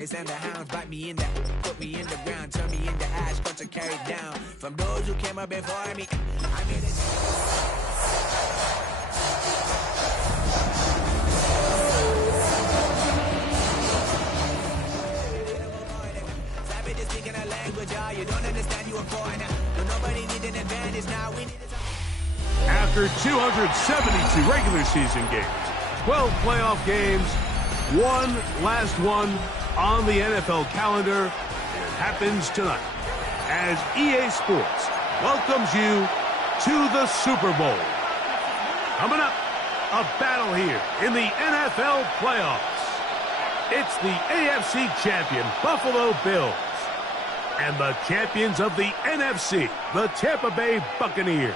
And the hounds bite me in the, put me in the ground, turn me into ash, culture carried down from those who came up before me. I made it. Savage speaking a language, you don't understand, you a foreigner. But nobody need an advantage now. We need it. After 272 regular season games, 12 playoff games, one last one on the NFL calendar, and it happens tonight as EA Sports welcomes you to the Super Bowl. Coming up, a battle here in the NFL playoffs. It's the AFC champion Buffalo Bills and the champions of the NFC, the Tampa Bay Buccaneers.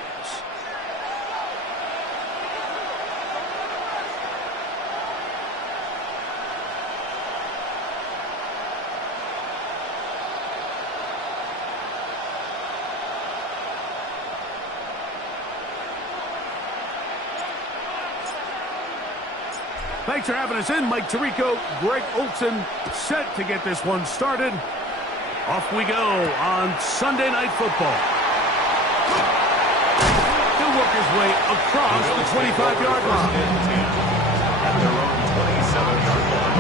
Thanks for having us in. Mike Tirico, Greg Olson, set to get this one started. Off we go on Sunday Night Football. He'll work his way across the 25-yard line. At their own 27-yard line.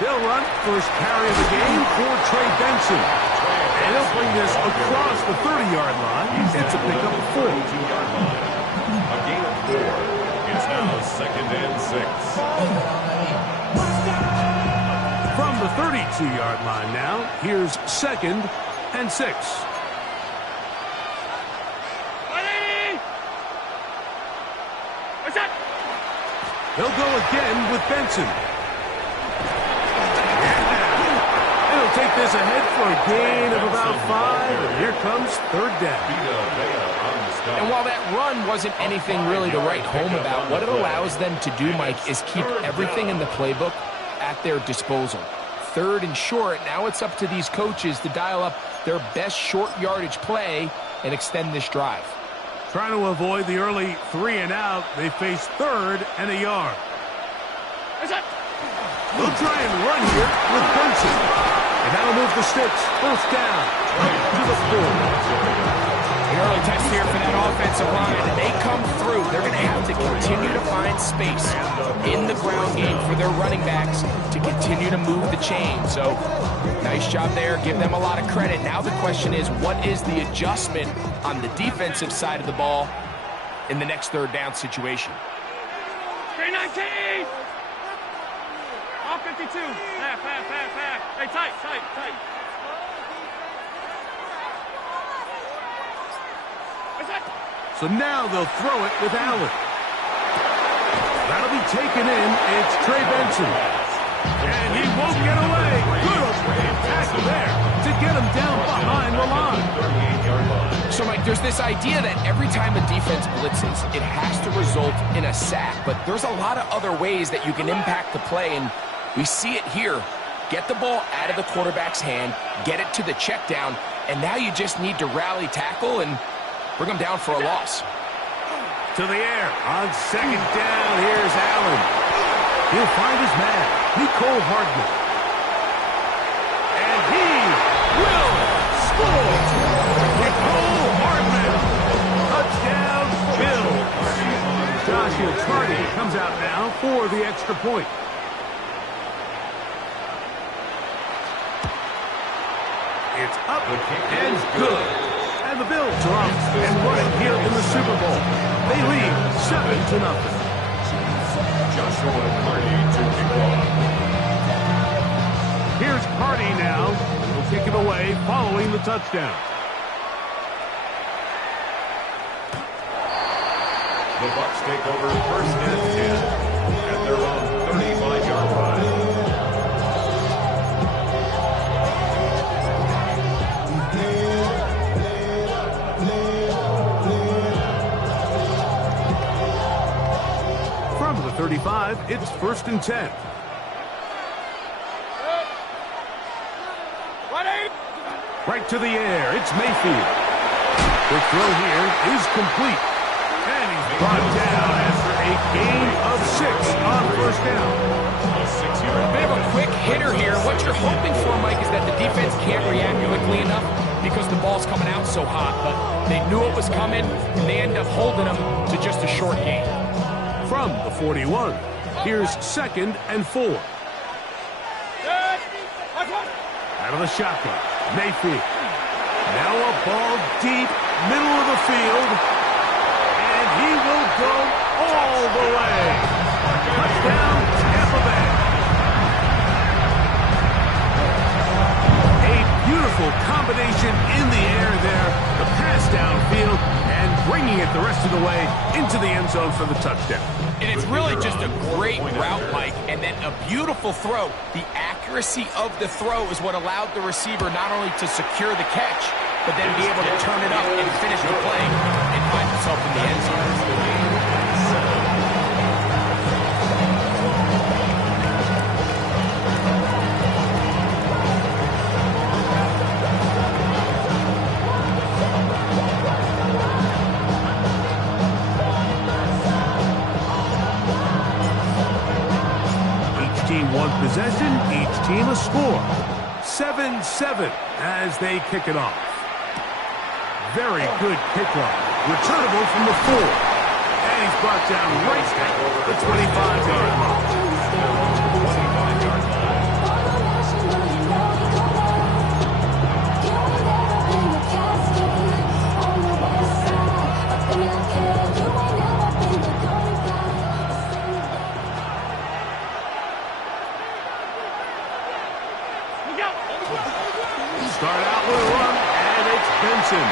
They'll run first carry of the game for Trey Benson. And he'll bring this across the 30-yard line. It's a pickup of 4. A gain of 4. It's now 2nd and 6. From the 32-yard line now, here's 2nd and 6. They'll go again with Benson. He'll take this ahead for a gain of about 5. And here comes 3rd down. And while that run wasn't anything really to write home about, what it allows them to do, Mike, is keep everything in the playbook at their disposal. 3rd and short, now it's up to these coaches to dial up their best short yardage play and extend this drive. Trying to avoid the early 3 and out, they face 3rd and a yard. They'll try and run here with Benson. And that'll move the sticks. 1st down to the 4. The early test here for that offensive line, and they come through. They're going to have to continue to find space in the ground game for their running backs to continue to move the chain. So, nice job there. Give them a lot of credit. Now the question is, what is the adjustment on the defensive side of the ball in the next 3rd down situation? 319! All 52. Half. Hey, tight. So now they'll throw it with Allen. That'll be taken in. It's Trey Benson. And he won't get away. Good tackle there to get him down behind the line. So, Mike, there's this idea that every time a defense blitzes, it has to result in a sack. But there's a lot of other ways that you can impact the play, and we see it here. Get the ball out of the quarterback's hand, get it to the check down, and now you just need to rally tackle and bring them down for a loss. To the air on 2nd down. Here's Allen. He'll find his man, Nicole Hardman. And he will score. Nicole Hardman. Touchdown, Bills. Joshua Carty comes out now for the extra point. It's up and good. And the Bills are up and running here in the Super Bowl. They lead 7-0. Joshua Carty to kick off. Here's Carty now. He'll kick it away following the touchdown. The Bucs take over first and 10 at their own 35-yard line. From the 35, it's first and 10. Right to the air, it's Mayfield. The throw here is complete. And he's brought down after a gain of 6 on first down. A bit of a quick hitter here. What you're hoping for, Mike, is that the defense can't react quickly enough because the ball's coming out so hot. But they knew it was coming, and they end up holding them to just a short gain. From the 41, here's second and 4. Out of the shotgun, Mayfield. Now a ball deep, middle of the field, and he will go all the way. Touchdown, Tampa Bay. A beautiful combination in the air there, the pass downfield, and bringing it the rest of the way into the end zone for the touchdown. And it's really just a great route, Mike, and then a beautiful throw. The accuracy of the throw is what allowed the receiver not only to secure the catch, but then be able to turn it up and finish the play and find himself in the end zone. 1 possession, each team a score. 7-7 as they kick it off. Very good kickoff. Returnable from the 4. And he's brought down right at the 25-yard line. Start out with a run, and it's Benson.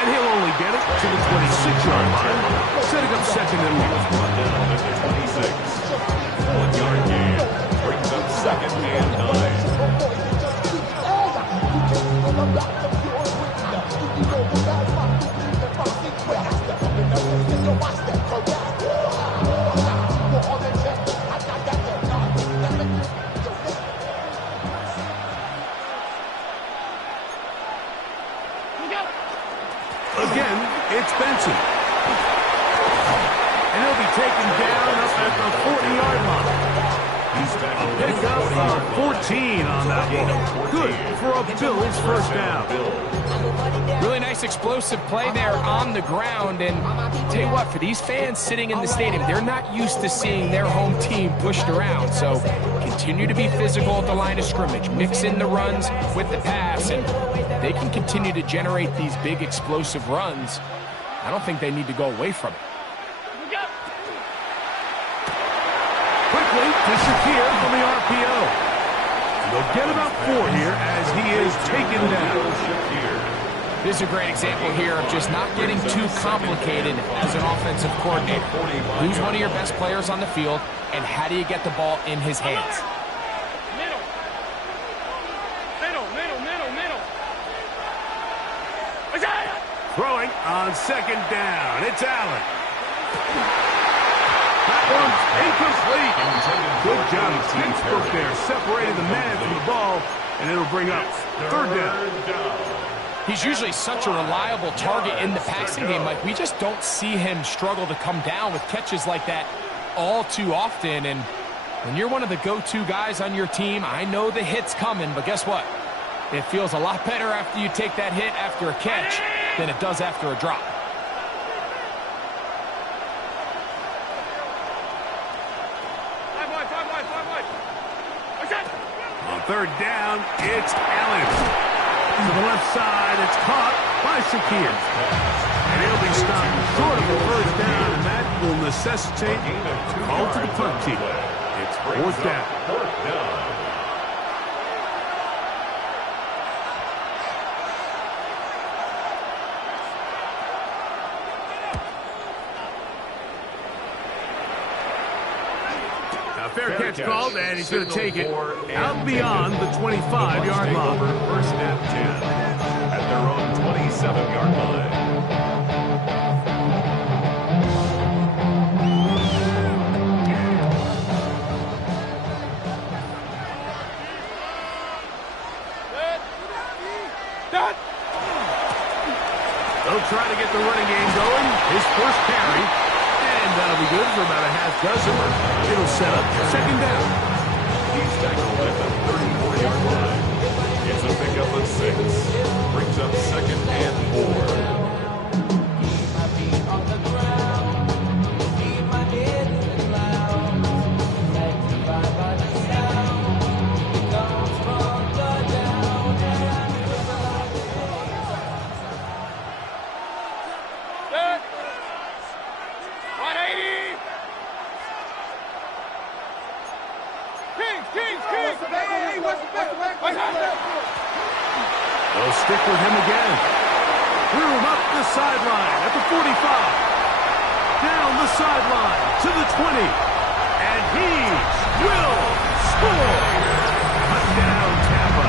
And he'll only get it to the 26-yard line, setting up second and 26. 1-yard gain brings up second and 9. Again, it's Benson. And he'll be taken down up at the 40-yard line. A pickup of 14 on that one. Good for a Bills first down. Really nice explosive play there on the ground. And tell you what, for these fans sitting in the stadium, they're not used to seeing their home team pushed around. So continue to be physical at the line of scrimmage. Mix in the runs with the pass, and they can continue to generate these big explosive runs. I don't think they need to go away from it. Quickly to Shakir from the RPO. They'll get about 4 here as he is taken down. This is a great example here of just not getting too complicated as an offensive coordinator. Who's one of your best players on the field, and how do you get the ball in his hands? Throwing on second down. It's Allen. That one's incomplete. Good job of Pittsburgh there, separating the man from the ball, and it'll bring up third down. He's usually such a reliable target in the passing game. Like, we just don't see him struggle to come down with catches like that all too often. And when you're one of the go-to guys on your team, I know the hit's coming, but guess what? It feels a lot better after you take that hit after a catch than it does after a drop. On third down, it's Allen. To the left side, it's caught by Shakir. And he'll be stopped short of the first down, and that will necessitate a call to the punt team. It's fourth down. Fair catch called, and he's going to take it out beyond the 25-yard line. First and 10 at their own 27-yard line. They'll try to get the running game going. His first carry, and that'll be good for about a half dozen. It'll set up second down. He's tackled at the 34-yard line. It's a pickup of 6. Brings up second and 4. They'll stick with him again. Threw him up the sideline at the 45. Down the sideline to the 20. And he will score. Touchdown, Tampa.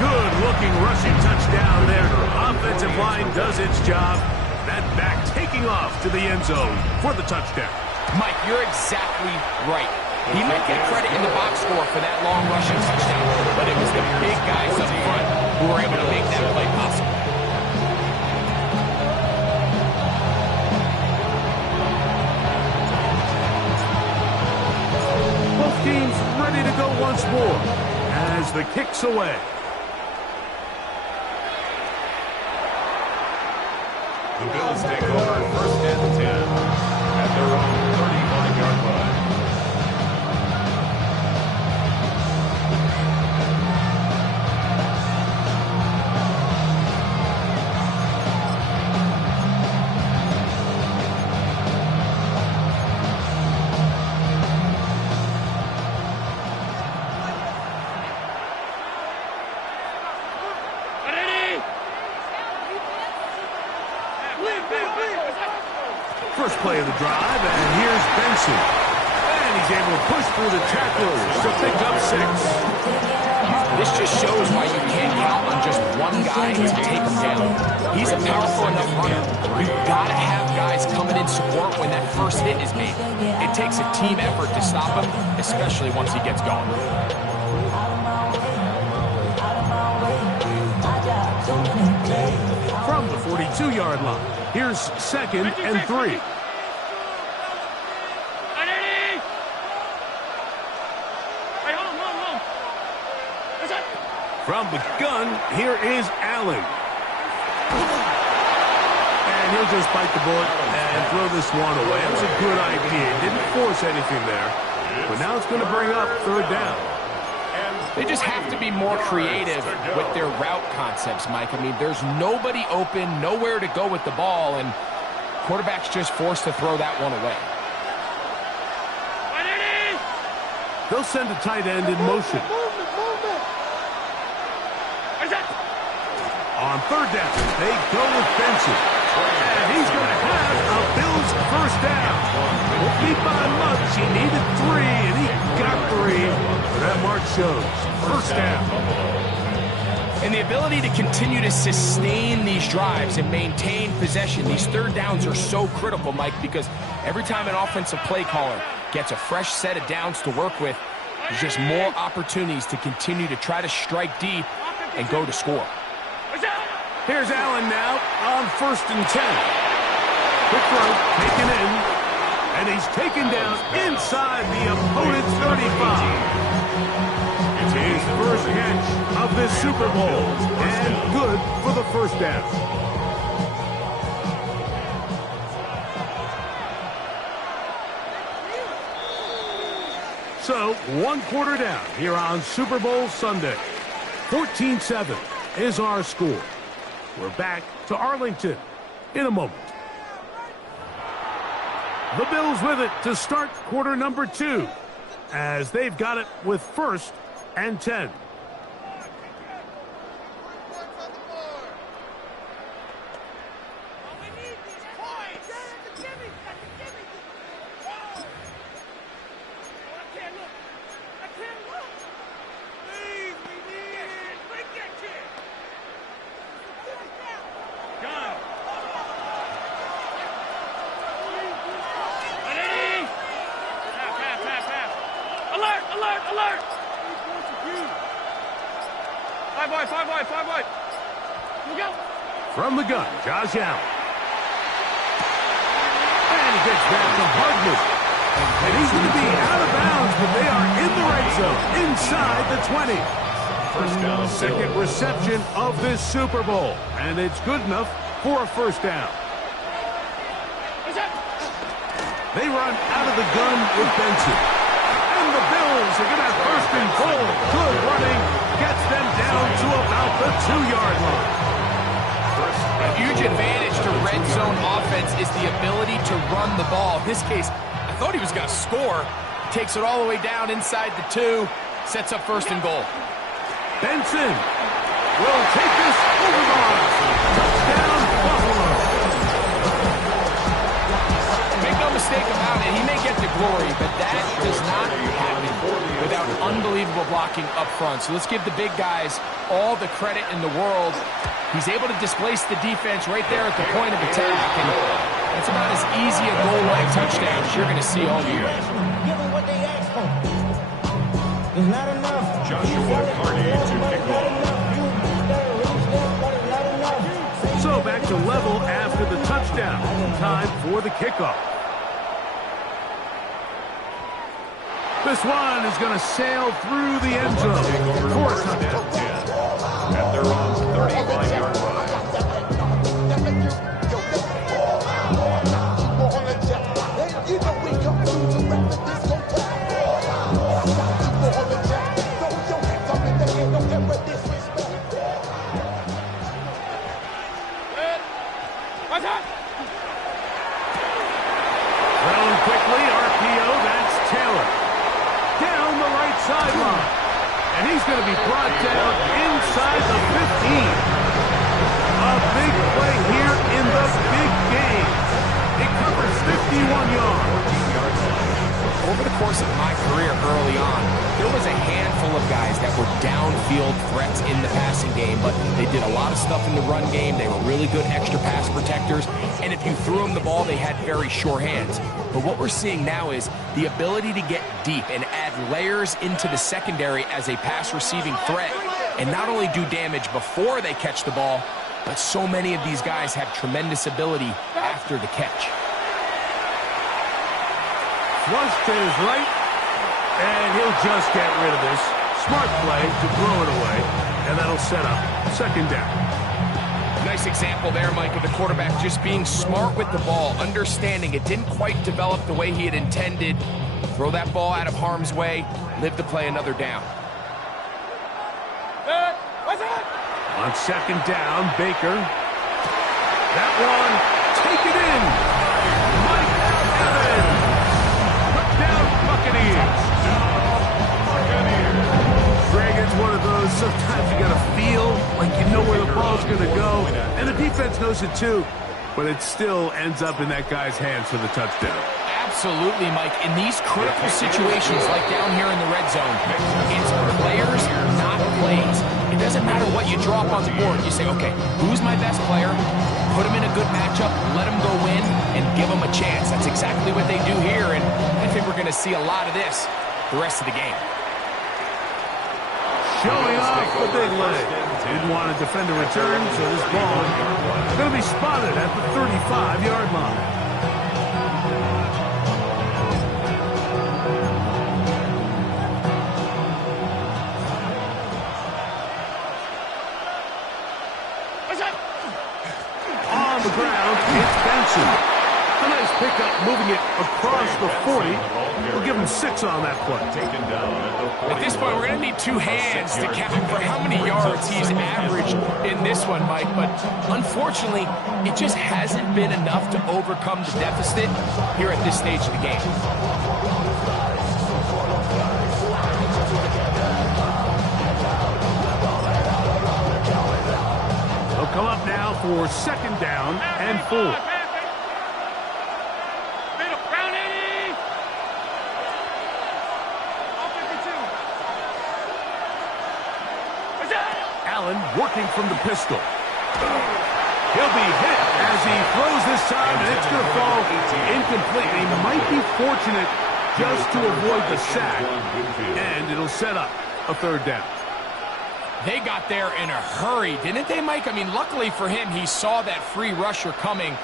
Good-looking rushing touchdown there. Offensive line does its job. That back taking off to the end zone for the touchdown. Mike, you're exactly right. He might get credit in the box score for that long rushing touchdown, but it was the big guys up front who were able to make that play possible. Both teams ready to go once more as the kick's away. The Bills take over first and 10 at their own 35-yard line. First play of the drive, and here's Benson. And he's able to push through the tacklers to pick up 6. This just shows why you can't count on just one guy to take him down. He's a powerful enough runner. You've got to have guys coming in support when that first hit is made. It takes a team effort to stop him, especially once he gets going. From the 42-yard line, here's second and 3. From the gun, here is Allen. And he'll just bite the bullet and throw this one away. That was a good idea. He didn't force anything there. But now it's going to bring up third down. They just have to be more creative with their route concepts, Mike. I mean, there's nobody open, nowhere to go with the ball, and quarterback's just forced to throw that one away. They'll send a tight end in motion. On third down, they go with Benson. And he's going to have a Bills first down. Won't be by much. He needed 3, and he got 3. But that mark shows. First down. And the ability to continue to sustain these drives and maintain possession, these third downs are so critical, Mike, because every time an offensive play caller gets a fresh set of downs to work with, there's just more opportunities to continue to try to strike deep and go to score. Here's Allen now on first and 10. Quick throw, taken in, and he's taken down inside the opponent's 35. It's his first catch of this Super Bowl, and good for the first down. So, 1 quarter down here on Super Bowl Sunday. 14-7 is our score. We're back to Arlington in a moment. The Bills with it to start quarter number 2 as they've got it with first and 10. wide, 5 wide, 5 wide. Look out. From the gun, Josh Allen. And he gets back to Hardman. And he's going to be out of bounds, but they are in the red zone, inside the 20. First down. Second reception of this Super Bowl, and it's good enough for a first down. They run out of the gun with Benson. And the Bills are going to have first and goal. Good running. Gets them down to about the 2-yard line. A huge advantage to red zone offense is the ability to run the ball. In this case, I thought he was going to score. Takes it all the way down inside the 2. Sets up first and goal. Benson will take this over the line. Touchdown, Buffalo. Make no mistake about it, he may get the glory, but that does not happen without unbelievable blocking up front. So let's give the big guys all the credit in the world. He's able to displace the defense right there at the point of attack, and it's about as easy a goal line touchdown as you're going to see all year. Give them what they asked for. It's not enough. Joshua Carney to kick off. So back to level after the touchdown. Time for the kickoff. This one is going to sail through the end zone for a touchdown. At their own 35-yard line. Thrown quickly, RPO, that's Taylor. Down the right sideline. And he's going to be brought down inside the 15. A big play here in the big game. It covers 51 yards. Over the course of my career early on, there was a handful of guys that were downfield threats in the passing game, but they did a lot of stuff in the run game. They were really good extra pass protectors, and if you threw them the ball, they had very sure hands. But what we're seeing now is the ability to get deep and add layers into the secondary as a pass receiving threat, and not only do damage before they catch the ball, but so many of these guys have tremendous ability after the catch. Flush to his right, and he'll just get rid of this. Smart play to throw it away, and that'll set up second down. Nice example there, Mike, of the quarterback just being smart with the ball, understanding it didn't quite develop the way he had intended. Throw that ball out of harm's way, live to play another down. On second down, Baker. That one, take it in. Mike Evans. Touchdown, Buccaneers. Greg, it's one of those, sometimes you got to feel like you know where the ball's going to go, and the defense knows it too, but it still ends up in that guy's hands for the touchdown. Absolutely, Mike. In these critical situations, like down here in the red zone, it's players, not plays. It doesn't matter what you draw up on the board. You say, okay, who's my best player? Put him in a good matchup, let him go win, and give him a chance. That's exactly what they do here, and I think we're going to see a lot of this the rest of the game. Showing off the big leg. Didn't want to defend a return, so this ball is going to be spotted at the 35-yard line. On the ground, it's Benson. A nice pickup, moving it across the 40. We'll give him 6 on that play. At this point, we're going to need 2 hands to count for how many yards he's averaged in this one, Mike. But unfortunately, it just hasn't been enough to overcome the deficit here at this stage of the game. They'll come up now for second down and 4. Allen working from the pistol. He'll be hit as he throws this time, and it's going to fall incomplete. He might be fortunate just to avoid the sack, and it'll set up a third down. They got there in a hurry, didn't they, Mike? I mean, luckily for him, he saw that free rusher coming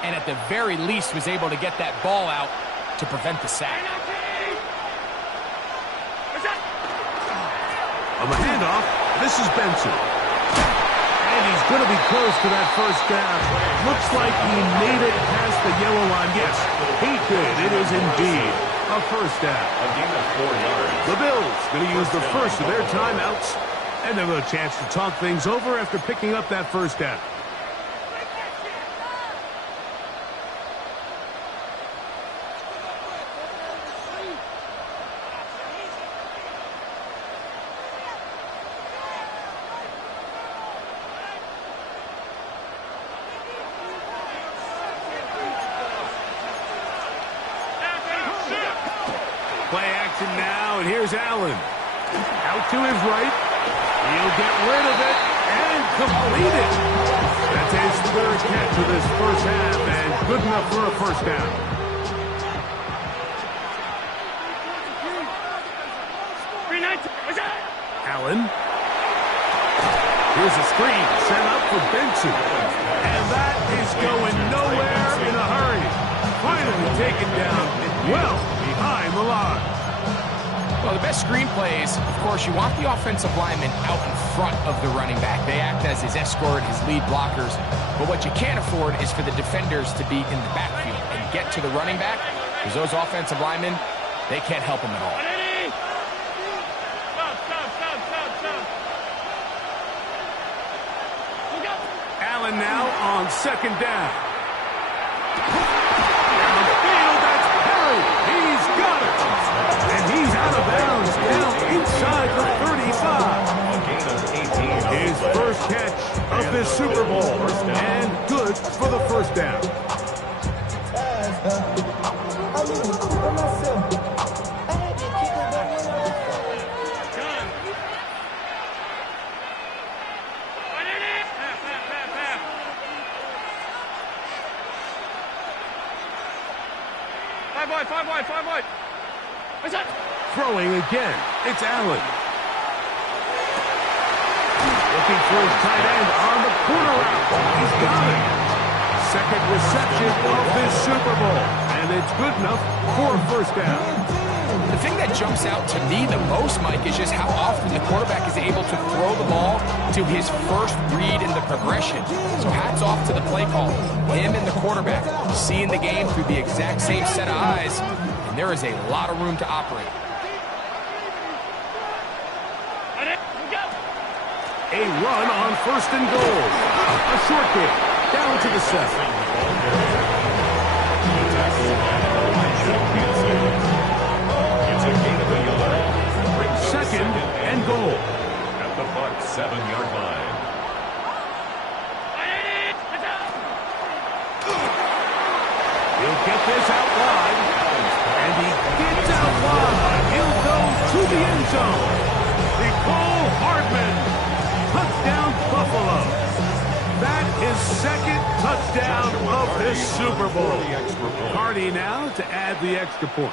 and at the very least was able to get that ball out to prevent the sack. On the handoff, this is Benson. And he's going to be close to that first down. Looks like he made it past the yellow line. Yes, he did. It is indeed a first down. A gain of 4 yards. The Bills going to use the first of their timeouts, and they'll have a chance to talk things over after picking up that first down. Play action now, and here's Allen. Out to his right. He'll get rid of it and complete it. That's his third catch of this first half, and good enough for a first down. Allen. Here's a screen set up for Benson. And that is going nowhere in a hurry. Finally taken down well behind the line. Well, the best screen plays, of course, you want the offensive lineman out in front of the running back. They act as his escort, his lead blockers. But what you can't afford is for the defenders to be in the backfield and get to the running back, because those offensive linemen, they can't help him at all. Allen now on second down. Downfield, that's Perry. He's got it. And he's out of bounds down inside the 35. A gain of 18. His first catch of this Super Bowl. And good for the first down. Five wide. What's that? Throwing again. It's Allen. Looking for his tight end on the corner route. He's got it. Second reception of this Super Bowl. And it's good enough for a first down. The thing that jumps out to me the most, Mike, is just how often the quarterback is able to throw the ball to his first read in the progression. So hats off to the play call. Him and the quarterback seeing the game through the exact same set of eyes, and there is a lot of room to operate. A run on first and goal. A short kick down to the 7. It's a gain of a yard. Second and goal. At the Bucs 7-yard line. He'll get this out wide. And he gets out wide. He'll go to the end zone. Nicole Hardman. Touchdown Buffalo. That is second touchdown of this Super Bowl. Hardy now to add the extra point.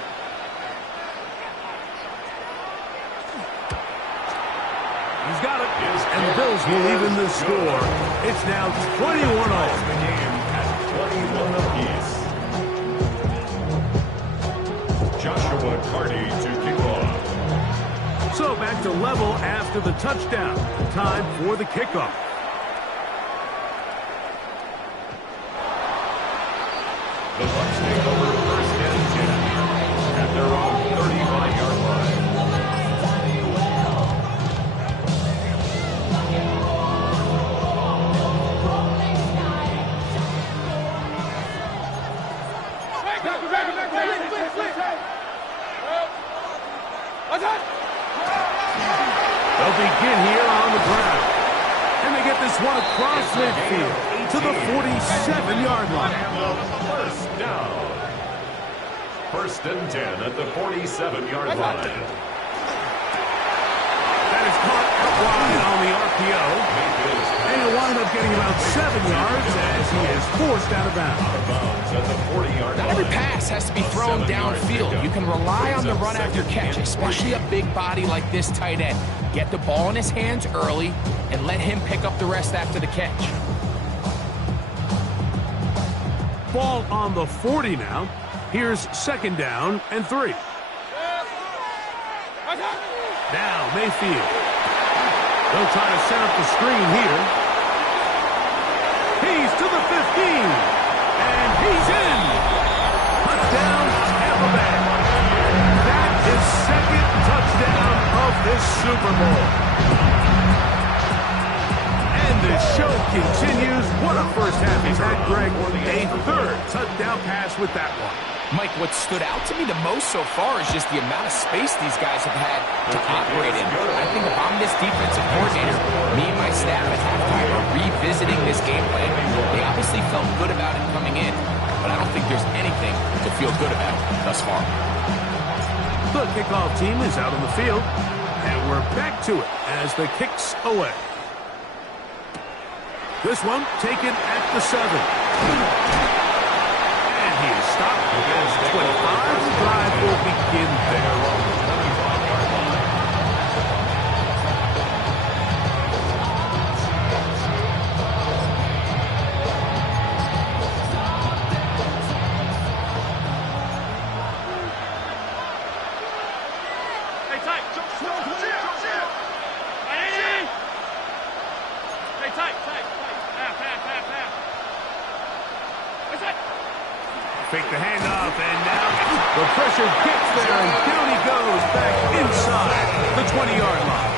He's got it. And the Bills will even the score. It's now 21-all. The game at 21 apiece. Joshua Carty to kick off. So back to level after the touchdown. Time for the kickoff. The Bucs take over first and 10 at their own 35-yard line. They'll begin here on the ground. And they get this one across midfield to the 47-yard line. First down. First and 10 at the 47-yard line. That is caught out wide on the RPO. And he'll wind up getting about 7 yards as he is forced out of bounds. Not every pass has to be thrown downfield. You can rely on the run after catch, especially a big body like this tight end. Get the ball in his hands early and let him pick up the rest after the catch. Ball on the 40 now. Here's 2nd down and 3. Now Mayfield. They'll try to set up the screen here. He's to the 15. And he's in. Touchdown, Tampa Bay. That is 2nd touchdown of this Super Bowl. And the show continues. What a first half he's had, Greg. A 3rd touchdown pass with that one. Mike, what stood out to me the most so far is just the amount of space these guys have had to operate in. I think if I'm this defensive coordinator, me and my staff at halftime are revisiting this game plan. They obviously felt good about it coming in, but I don't think there's anything to feel good about thus far. The kickoff team is out on the field, and we're back to it as the kick's away. This one taken at the 7. And he is stopped as 25. The drive will begin there. Fake the handoff, and now the pressure gets there, and down he goes back inside the 20-yard line.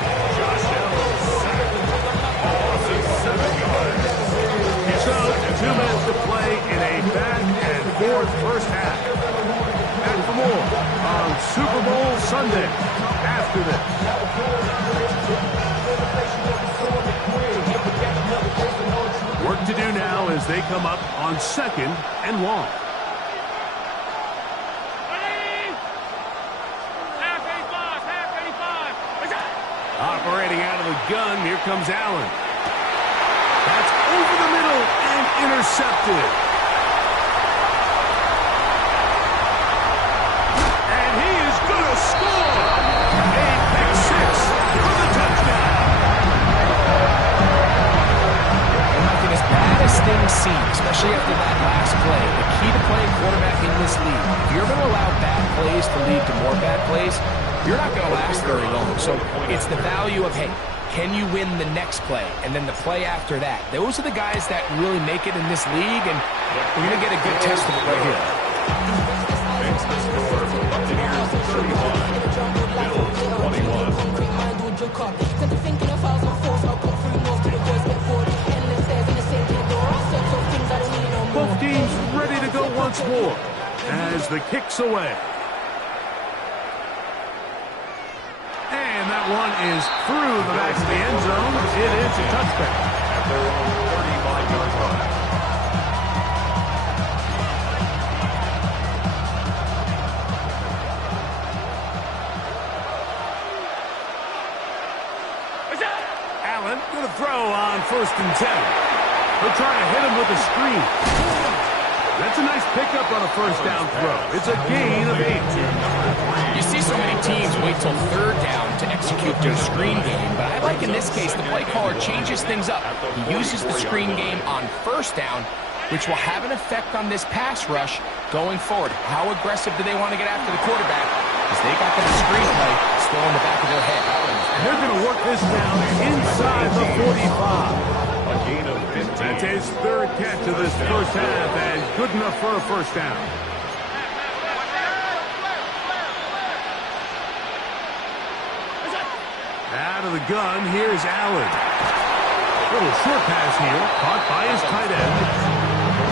So, 2 minutes to play in a back-and-forth first half. Back for more on Super Bowl Sunday after this. Work to do now as they come up on 2nd and long. Operating out of the gun, here comes Allen. That's over the middle and intercepted. And he is going to score. A pick 6 for the touchdown. Nothing as bad as things seem, especially after that last play. The key to playing quarterback in this league, if you're going to allow bad plays to lead to more bad plays, you're not going to last very long. So it's the value of, hey, can you win the next play? And then the play after that. Those are the guys that really make it in this league, and we're going to get a good test of it right here. Makes the score Buccaneers 31, Bills 21. Both teams ready to go once more as the kick's away. And that one is through the back of the end zone. It is a touchback. At their own 35-yard line. Allen going to throw on 1st and 10. They'll try to hit him with a screen. That's a nice pickup on a 1st down throw. It's a gain of 8. You see so many teams wait till 3rd down to execute their screen game, but I like in this case the play caller changes things up. He uses the screen game on 1st down, which will have an effect on this pass rush going forward. How aggressive do they want to get after the quarterback? Because they got that screen play still in the back of their head. And they're going to work this down inside the 45. A gain of 15. That's his 3rd catch of this first half, and good enough for a 1st down. Out of the gun, here's Allen. Little short pass here, caught by his tight end.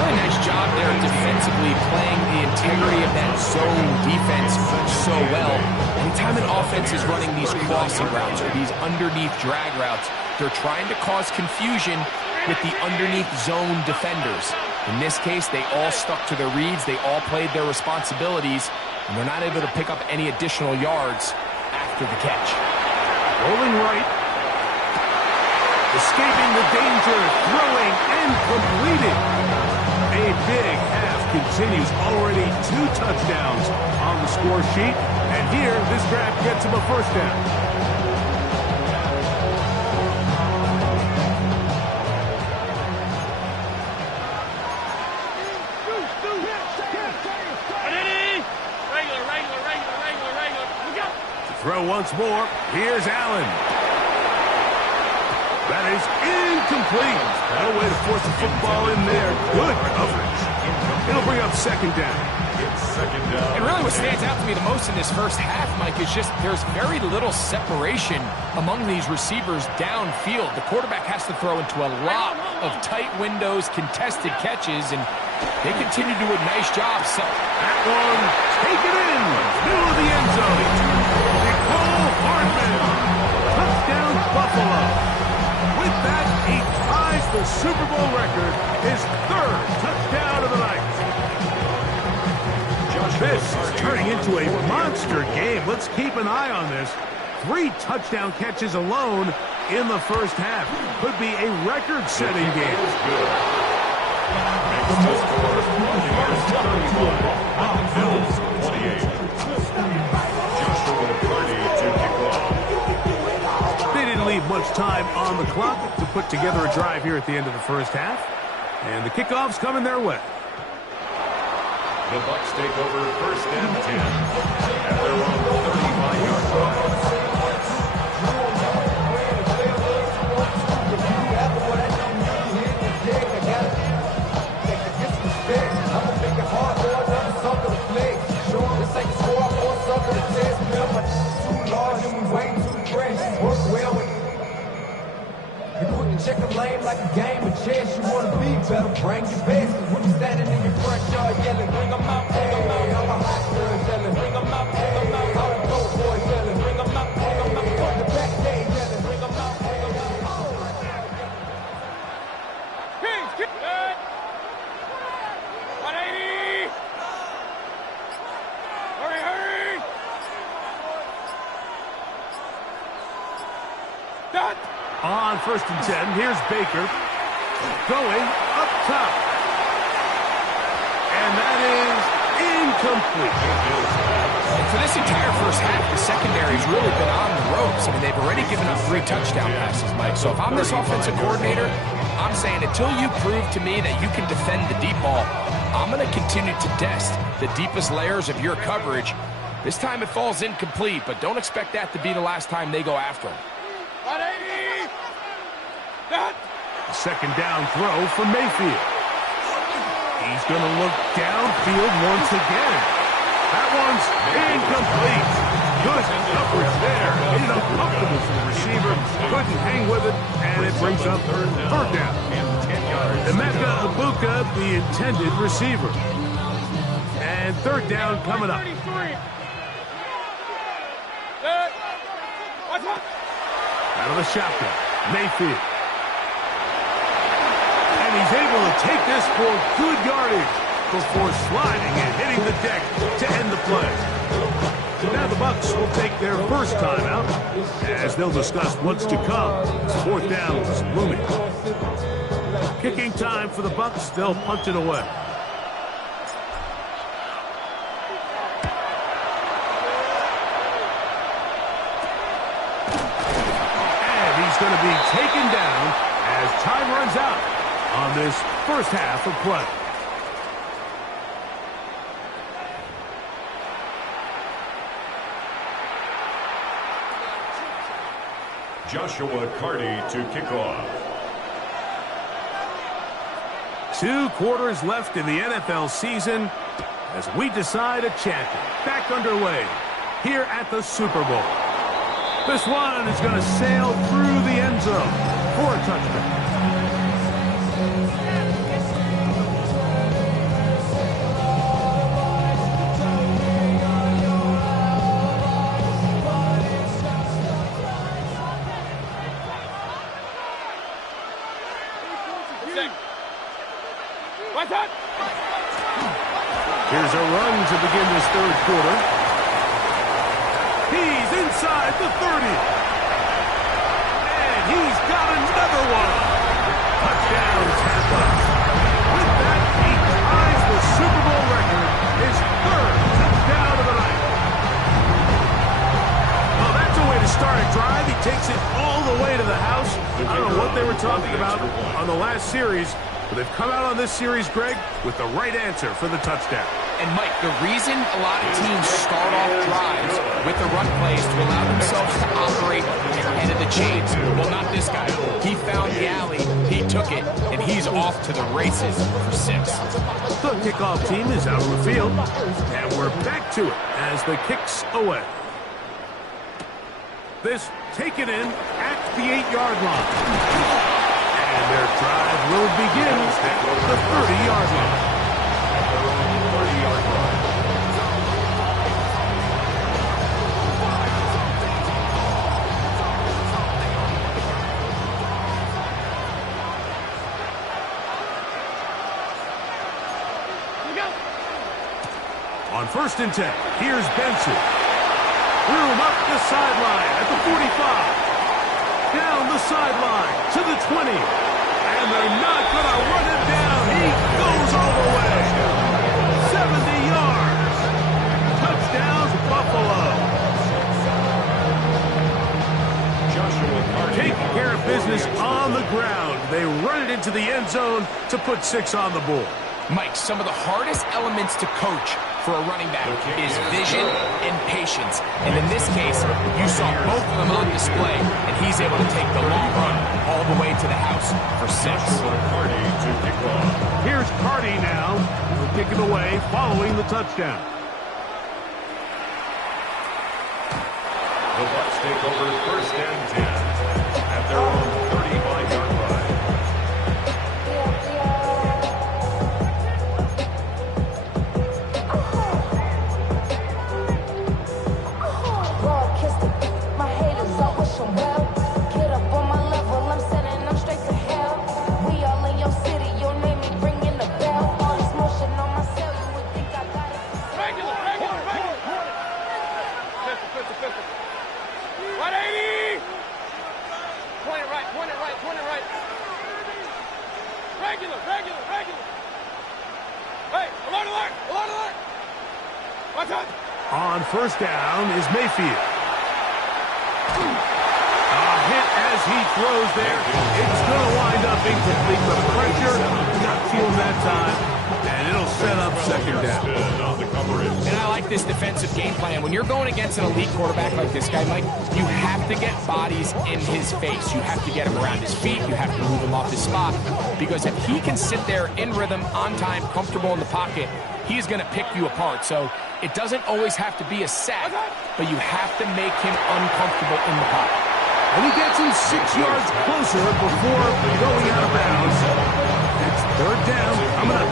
Really nice job there defensively, playing the integrity of that zone defense so well. Anytime an offense is running these crossing routes or these underneath drag routes, they're trying to cause confusion with the underneath zone defenders. In this case, they all stuck to their reads, they all played their responsibilities, and they're not able to pick up any additional yards after the catch. Rolling right, Escaping the danger, throwing, and completing. A big half continues. Already 2 touchdowns on the score sheet. And here, this drive gets him a first down. Throw once more. Here's Allen. That is incomplete. No way to force the football in there. Good coverage. It'll bring up second down. It's second down. And really what stands out to me the most in this first half, Mike, is just there's very little separation among these receivers downfield. The quarterback has to throw into a lot of tight windows, contested catches, and they continue to do a nice job. So that one, take it in. Middle of the end zone. Touchdown, Buffalo. With that, he ties the Super Bowl record, his 3rd touchdown of the night. This is turning into a monster game. Let's keep an eye on this. 3 touchdown catches alone in the first half. Could be a record-setting game. Next to score, Buccaneers 31, Bills 28. Leave much time on the clock to put together a drive here at the end of the first half. And the kickoff's coming their way. The Bucs take over first and 10 at their own 35-yard line. Check a lane like a game of chess. You want to be better, bring your best. When you standing in your front yard yelling, bring them out, bring them out. All the hot girls yelling, bring them out, bring them out. All the dope boys yelling, bring them out, bring them out. From the back day yelling, bring them out, bring them out. Kings, good. 180. Hurry, hurry. Done. On first and 10, here's Baker going up top. And that is incomplete. And for this entire first half, the secondary's really been on the ropes. I mean, they've already given up 3 touchdown passes, Mike. So if I'm this offensive coordinator, I'm saying until you prove to me that you can defend the deep ball, I'm going to continue to test the deepest layers of your coverage. This time it falls incomplete, but don't expect that to be the last time they go after him. 180. That. A second down throw for Mayfield. He's going to look downfield once again. That one's incomplete. Good coverage there. Made it uncomfortable for the receiver. Couldn't hang with it, and it brings up third down. Emeka Ibuka, the intended receiver. And third down coming up. Out of the shotgun, Mayfield. And he's able to take this for good yardage before sliding and hitting the deck to end the play. Now the Bucs will take their first timeout as they'll discuss what's to come. Fourth down is looming. Kicking time for the Bucs. They'll punt it away. And he's going to be taken down as time runs out on this first half of play. Joshua Carty to kick off. 2 quarters left in the NFL season as we decide a champion. Back underway here at the Super Bowl. This one is going to sail through the end zone for a touchdown. Here's a run to begin this third quarter. He's inside the 30. And And he's got another one. Touchdown, Tampa. With that, he ties the Super Bowl record, his third touchdown of the night. Well, that's a way to start a drive. He takes it all the way to the house. I don't know what they were talking about on the last series, but they've come out on this series, Greg, with the right answer for the touchdown. And, Mike, the reason a lot of teams start off drives with the run plays to allow themselves to operate ahead of the chains. Well, not this guy. He found the alley, he took it, and he's off to the races for 6. The kickoff team is out on the field, and we're back to it as the kick's away. This taken in at the 8-yard line. And their drive will begin at the 30-yard line. On 1st and 10, here's Benson. Threw him up the sideline at the 45. Down the sideline to the 20. And they're not going to run him down. He goes all the way. 70 yards. Touchdown, Buffalo. Taking care of business on the ground. They run it into the end zone to put 6 on the board. Mike, some of the hardest elements to coach for a running back is vision and patience. And in this case, you saw both of them on display, and he's able to take the long run all the way to the house for 6. Here's Cardi now. He'll kick it away following the touchdown. The Bucs take over 1st and 10 at their own 35-yard line. On 1st down is Mayfield. A hit as he throws there. It's going to wind up incomplete. The pressure not to him that time, and it'll set up 2nd down. And I like this defensive game plan. When you're going against an elite quarterback like this guy, Mike, you have to get bodies in his face. You have to get him around his feet. You have to move him off his spot. Because if he can sit there in rhythm, on time, comfortable in the pocket, he's going to pick you apart. So it doesn't always have to be a sack, but you have to make him uncomfortable in the pocket. And he gets him 6 yards closer before going out of bounds. It's 3rd down coming up.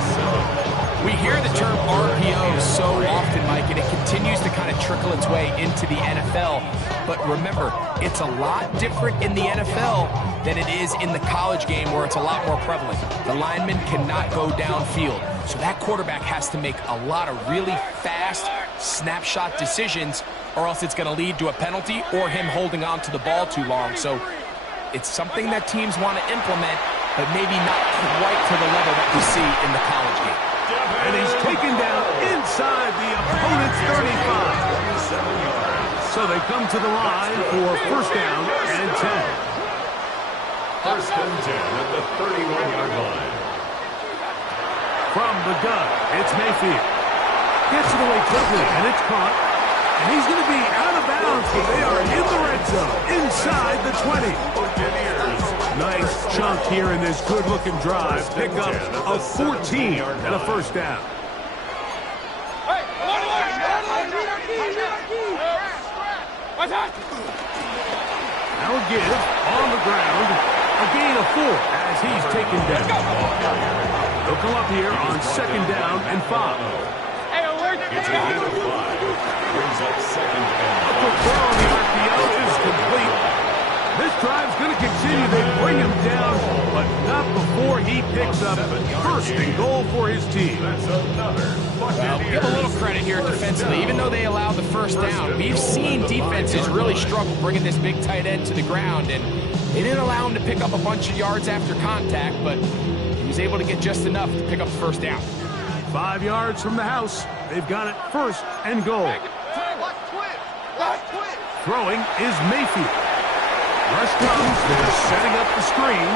We hear the term RPO so often, Mike, and it continues to kind of trickle its way into the NFL. But remember, it's a lot different in the NFL than it is in the college game where it's a lot more prevalent. The lineman cannot go downfield. So that quarterback has to make a lot of really fast snapshot decisions, or else it's going to lead to a penalty or him holding on to the ball too long. So it's something that teams want to implement, but maybe not quite to the level that we see in the college game. And he's taken down inside the opponent's 35. So they come to the line for 1st down and 10. 1st and 10 at the 31-yard line. From the gun, it's Mayfield. Gets it away quickly, and it's caught. And he's going to be out of bounds, but they are in the red zone, inside the 20. Nice chunk here in this good-looking drive. Pick up a 14 and a 1st down. Now a give on the ground. A gain of 4 as he's taken down. They'll come up here on 2nd down and 5. It's a gain of 5. Brings up 2nd and 5. A quick throw on the RPO is complete. This drive's going to continue. They bring him down, but not before he picks up 1st and goal for his team. That's another. Well, give a little credit here defensively. Even though they allowed the first down. We've seen defenses really struggle bringing this big tight end to the ground, and they didn't allow him to pick up a bunch of yards after contact, but he was able to get just enough to pick up the first down. 5 yards from the house. They've got it first and goal. Throwing is Mayfield. Rush comes. They're setting up the screen.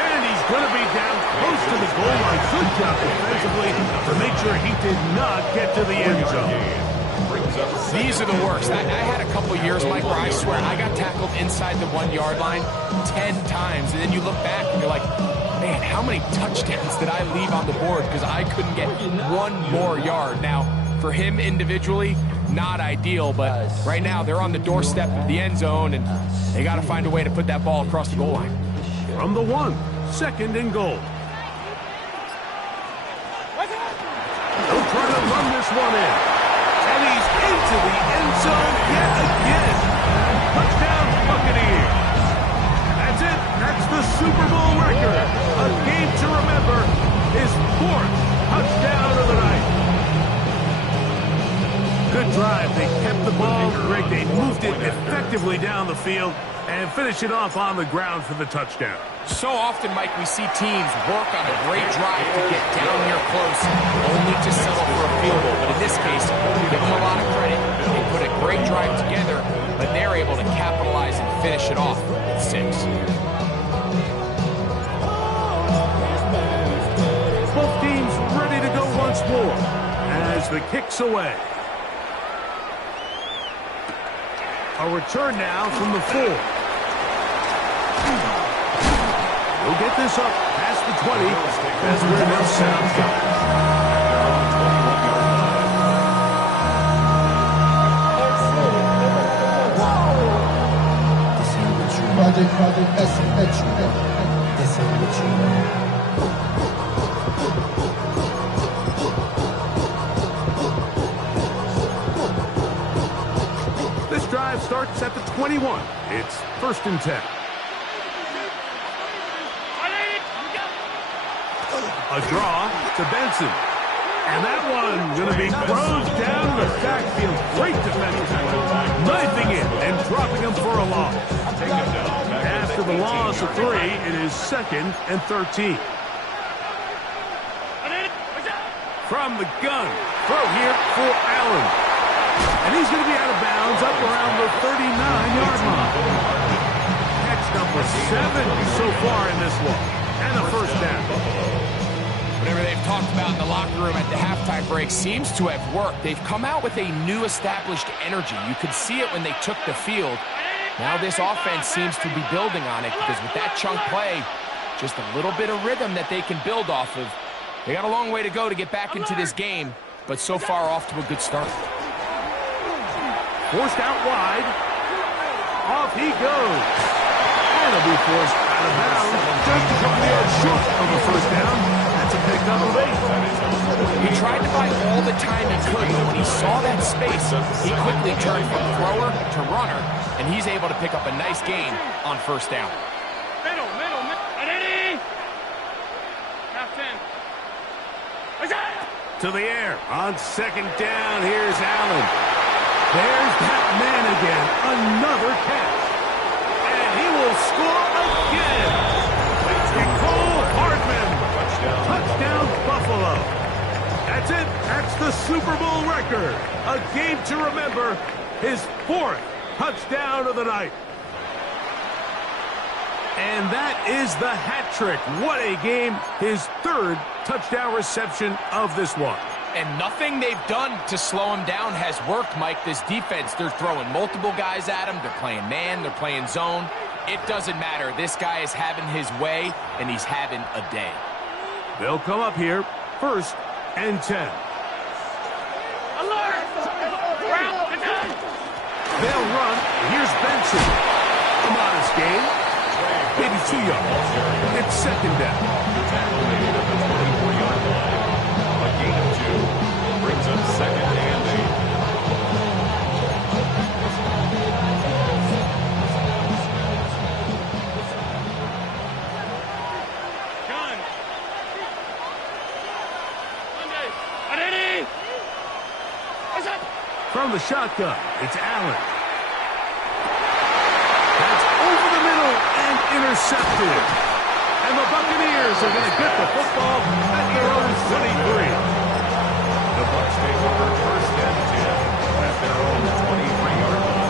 And he's going to be down close to the goal line. Good job defensively to make sure he did not get to the end zone. These are the worst. I had a couple years, Mike, where I swear I got tackled inside the 1 yard line 10 times. And then you look back and you're like, man, how many touchdowns did I leave on the board because I couldn't get one more yard? Now, for him individually, not ideal, but right now they're on the doorstep of the end zone, and they got to find a way to put that ball across the goal line. From the 1, second and goal. They'll try to run this one in. And he's into the end zone yet again. Touchdown, Buccaneers. That's it. That's the Super Bowl record. A game to remember. His 4th touchdown of the night. Good drive. They kept the ball. Greg, they moved it effectively down the field and finish it off on the ground for the touchdown. So often, Mike, we see teams work on a great drive to get down here close, only to settle for a field goal. But in this case, give them a lot of credit. They put a great drive together, but they're able to capitalize and finish it off with 6. Both teams ready to go once more as the kick's away. A return now from the 4. We'll get this up past the 20 as we're now set up shop. This drive starts at the 21. It's 1st and 10. A draw to Benson. And that one going to be thrown down the backfield. Great defensive play. Knifing it and dropping him for a loss. After the loss of 3, it is 2nd and 13. From the gun. Throw here for Allen. And he's going to be out of bounds up around the 39-yard line. Catch number 7 so far in this one. And a first down. Whatever they've talked about in the locker room at the halftime break seems to have worked. They've come out with a new established energy. You could see it when they took the field. Now this offense seems to be building on it because with that chunk play, just a little bit of rhythm that they can build off of. They got a long way to go to get back into this game, but so far off to a good start. Forced out wide. Off he goes. And he'll be forced out of bounds just a couple yards short of the first down. That's a pickup of 8. He tried to buy all the time he could, but when he saw that space, he quickly turned from thrower to runner, and he's able to pick up a nice gain on first down. Middle. Ready? Half 10. To the air. On 2nd down, here's Allen. There's that man again. Another catch. And he will score again. Nicole Hardman. Touchdown, Buffalo. That's it. That's the Super Bowl record. A game to remember. His 4th touchdown of the night. And that is the hat trick. What a game. His 3rd touchdown reception of this one. And nothing they've done to slow him down has worked, Mike. This defense, they're throwing multiple guys at him. They're playing man. They're playing zone. It doesn't matter. This guy is having his way, and he's having a day. They'll come up here, 1st and 10. Alert! They'll run. Here's Benson. A modest gain. Maybe 2 yards. It's 2nd down. Tackle made at the 24-yard line. A gain of 2 brings up 2nd and 8. Gun. Ready? From From the shotgun, it's Allen. That's over the middle and intercepted. And the Buccaneers are going to get the football at their own 23. The Bucs take over first and 10 at their own 23-yard line.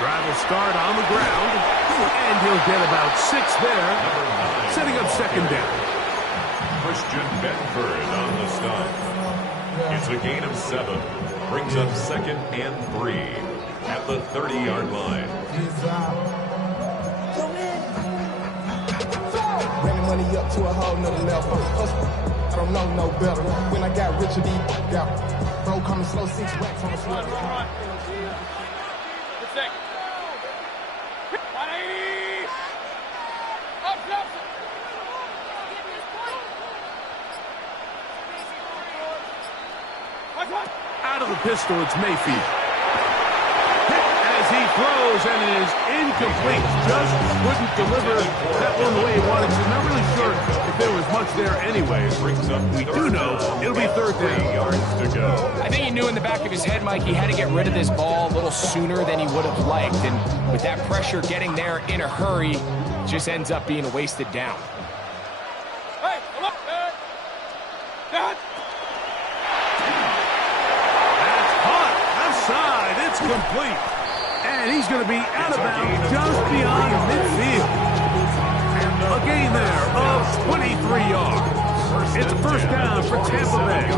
Drive will start on the ground, and he'll get about 6 there, setting up second down. Christian Benford on the stop. It's a gain of 7. Brings up second and 3 at the 30-yard line. Running money up to a whole nother level. I don't know no better. When I got rich, these got bro coming slow 6 racks on the floor. Out of the pistol, it's Mayfield. Hit as he throws, and it is incomplete. Just wouldn't deliver that one the way he wanted to. Not really sure if there was much there anyways. We do know it'll be third down. 3 yards to go. I think he knew in the back of his head, Mike, he had to get rid of this ball a little sooner than he would have liked. And with that pressure getting there in a hurry, just ends up being a wasted down. It's complete. And he's going to be out of bounds just beyond midfield. A gain there of 23 yards. It's a first down for Tampa Bay.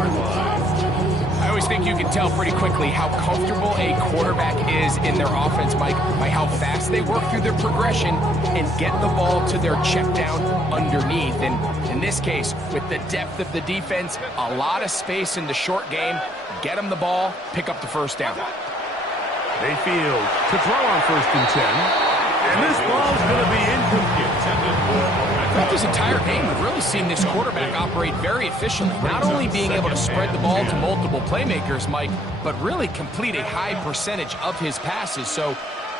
I always think you can tell pretty quickly how comfortable a quarterback is in their offense, Mike, by how fast they work through their progression and get the ball to their check down underneath. And in this case, with the depth of the defense, a lot of space in the short game, get them the ball, pick up the first down. Mayfield to throw on first and 10. And this ball's going to be incomplete. Throughout this entire game, we've really seen this quarterback operate very efficiently, not only being able to spread the ball to multiple playmakers, Mike, but really complete a high percentage of his passes. So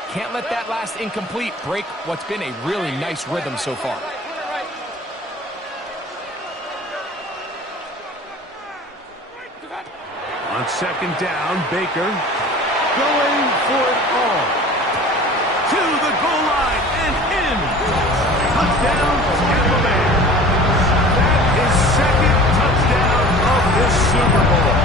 can't let that last incomplete break what's been a really nice rhythm so far. On second down, Baker going for it all. To the goal line and in. Touchdown, Tampa Bay. That is second touchdown of this Super Bowl.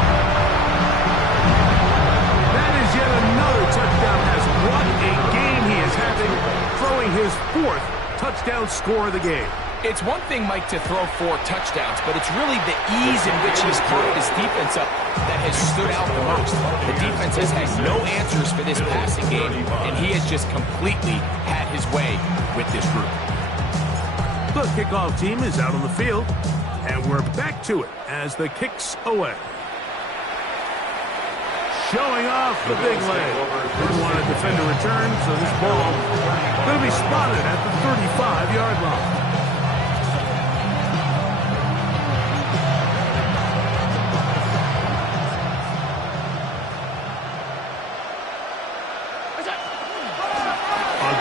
That is yet another touchdown pass. What a game he is having, throwing his 4th touchdown score of the game. It's one thing, Mike, to throw 4 touchdowns, but it's really the ease in which he's carved his defense up that has stood out the most. The defense has had no answers for this passing game, and he has just completely had his way with this group. The kickoff team is out on the field, and we're back to it as the kick's away. Showing off the big leg. Didn't want a defender return, so this ball going to be spotted at the 35-yard line.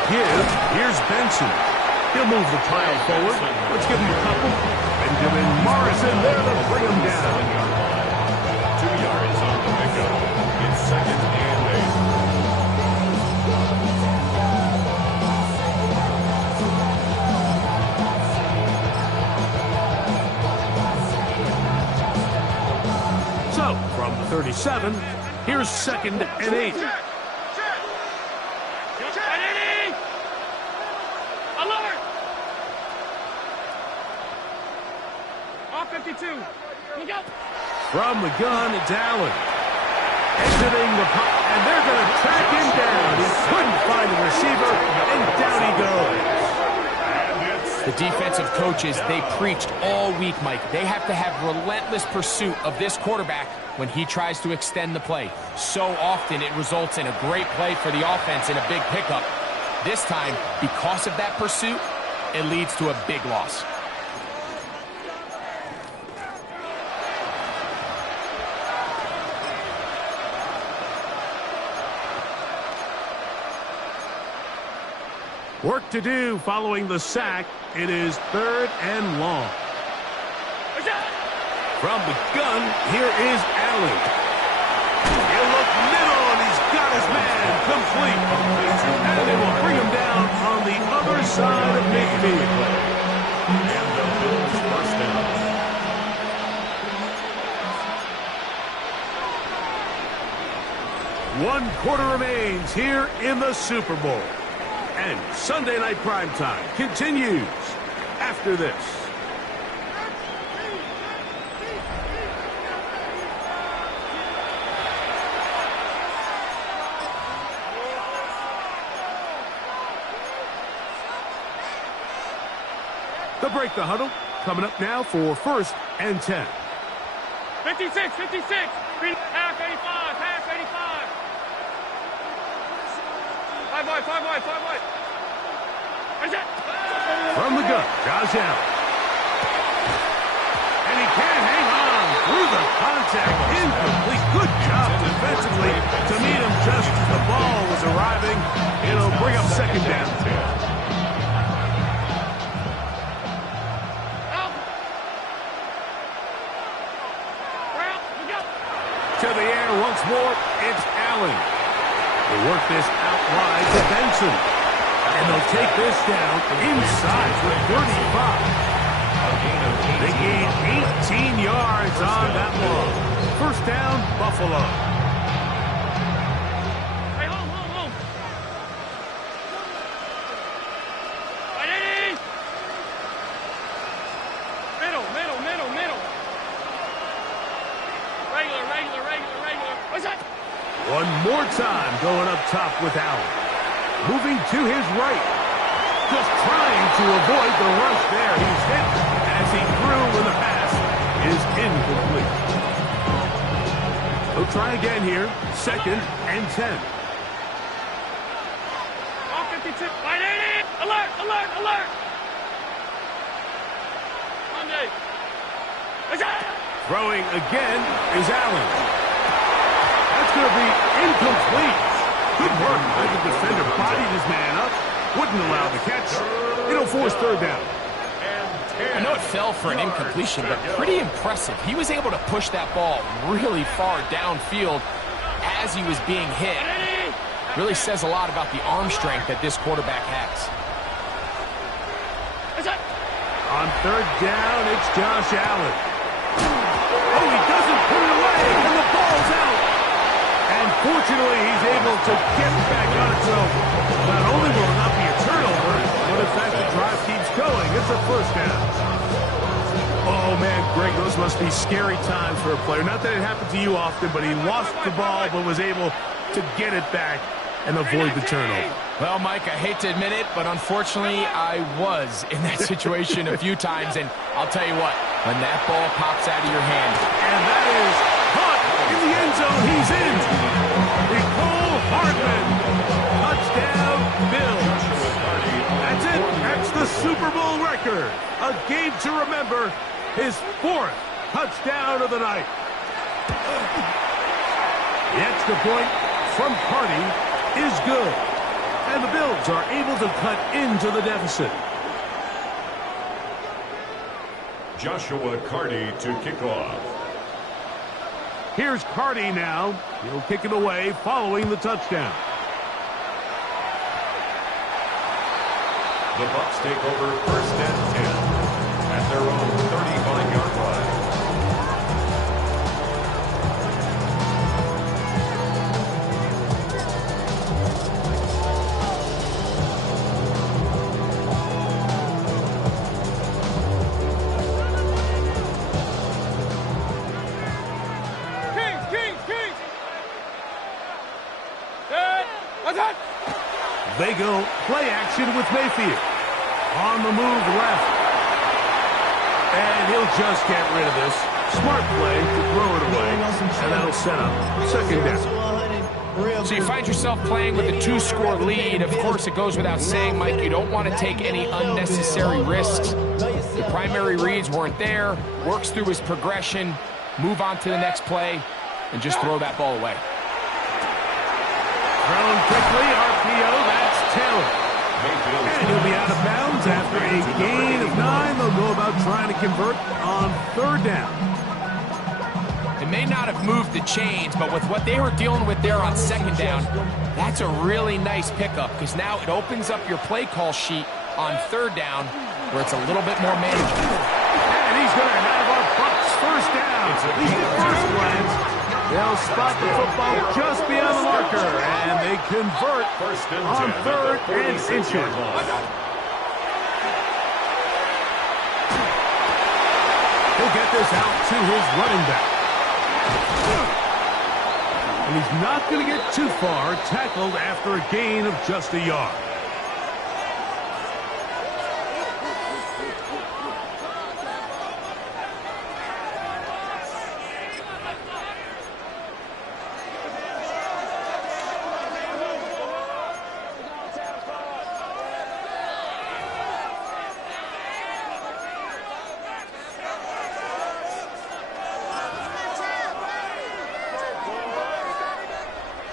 Give. Here's Benson. He'll move the pile forward. Let's give him a couple. Benjamin Morrison there to bring him down. 2 yards on the pickup. It's second and 8. So, from the 37, here's second and 8. From the gun, it's Allen. Exiting the pocket, and they're going to track him down. He couldn't find the receiver, and down he goes. The defensive coaches, they preached all week, Mike. They have to have relentless pursuit of this quarterback when he tries to extend the play. So often it results in a great play for the offense and a big pickup. This time, because of that pursuit, it leads to a big loss. Work to do following the sack. It is 3rd and long. From the gun, here is Allen. He'll look middle, and he's got his man complete. And they will bring him down on the other side of midfield. And the Bills first down. One quarter remains here in the Super Bowl. And Sunday Night Primetime continues after this. The break the huddle coming up now for 1st and 10. 56, 56. Half 85, half 85. 5 wide, 5 wide, 5 wide. Where's that? From the gun, Josh Allen. And he can't hang on through the contact. Incomplete. Good job defensively to meet him just as the ball was arriving. It'll bring up 2nd down. To the air once more, it's Allen. They work this out wide to Benson. And they'll take this down inside for 35. They gain 18 yards on that long. 1st down, Buffalo. Hey, home. Middle. Regular. What's that? One more time going up top with Allen. Moving to his right. Just trying to avoid the rush there. He's hit as he threw when the pass is incomplete. He'll try again here. 2nd and 10. Off 52. Right in it. Alert. Monday. What's that? Throwing again is Allen. That's going to be incomplete. Good work by the defender. Bodied his man up. Wouldn't allow the catch. It'll force 3rd down. I know it fell for an incompletion, but pretty impressive. He was able to push that ball really far downfield as he was being hit. Really says a lot about the arm strength that this quarterback has. On 3rd down, it's Josh Allen. Oh, he doesn't put it away, and the ball's out. And fortunately, he's able to get back on it. So not only will it not be a turnover, but in fact, the drive keeps going. It's a 1st down. Oh, man, Greg, those must be scary times for a player. Not that it happened to you often, but he lost the ball but was able to get it back and avoid the turnover. Well, Mike, I hate to admit it, but unfortunately, I was in that situation a few times, and I'll tell you what, when that ball pops out of your hand. And that is caught in the end zone. He's in. Nicole Hardman. Touchdown, Bills. That's it. That's the Super Bowl record. A game to remember. His 4th touchdown of the night. The extra point from Carty is good. And the Bills are able to cut into the deficit. Joshua Carty to kick off. Here's Carty now. He'll kick it away following the touchdown. The Bucs take over 1st and 10 at their own 35-yard line. They go play action with Mayfield. On the move left. And he'll just get rid of this. Smart play to throw it away. And that'll set up 2nd down. So you find yourself playing with a 2-score lead. Of course, it goes without saying, Mike, you don't want to take any unnecessary risks. The primary reads weren't there. Works through his progression. Move on to the next play. And just throw that ball away. Thrown quickly, RPO, that's Taylor. And he'll be out of bounds after a gain of 9. They'll go about trying to convert on 3rd down. They may not have moved the chains, but with what they were dealing with there on 2nd down, that's a really nice pickup because now it opens up your play call sheet on 3rd down where it's a little bit more manageable. And he's going to have a Bucs 1st down. At least at first glance, they'll spot the football just beyond the marker, and they convert on 3rd and inches. He'll get this out to his running back. And he's not going to get too far, tackled after a gain of just a yard.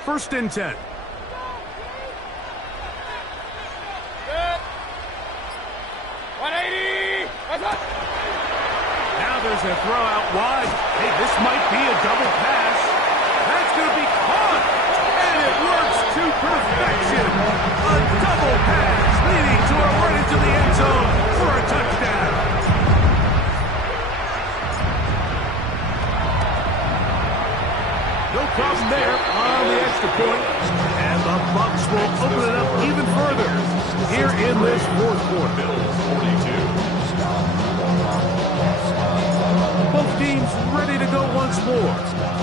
First and 10. Now there's a throw out wide. Hey, this might be a double pass. That's going to be caught. And it works to perfection. A double pass leading to a run into the end zone for a touchdown. No problem there on the extra point. And the Bucs will open it up even further here in this 4th quarter. Bills 42. Both teams ready to go once more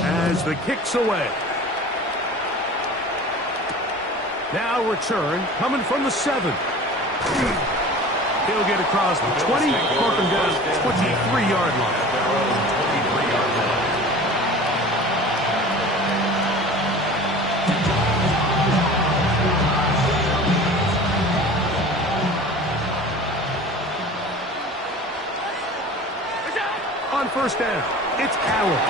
as the kick's away. Now return coming from the 7. He'll get across the 20, mark him down 23-yard line. On 1st down, it's Allen.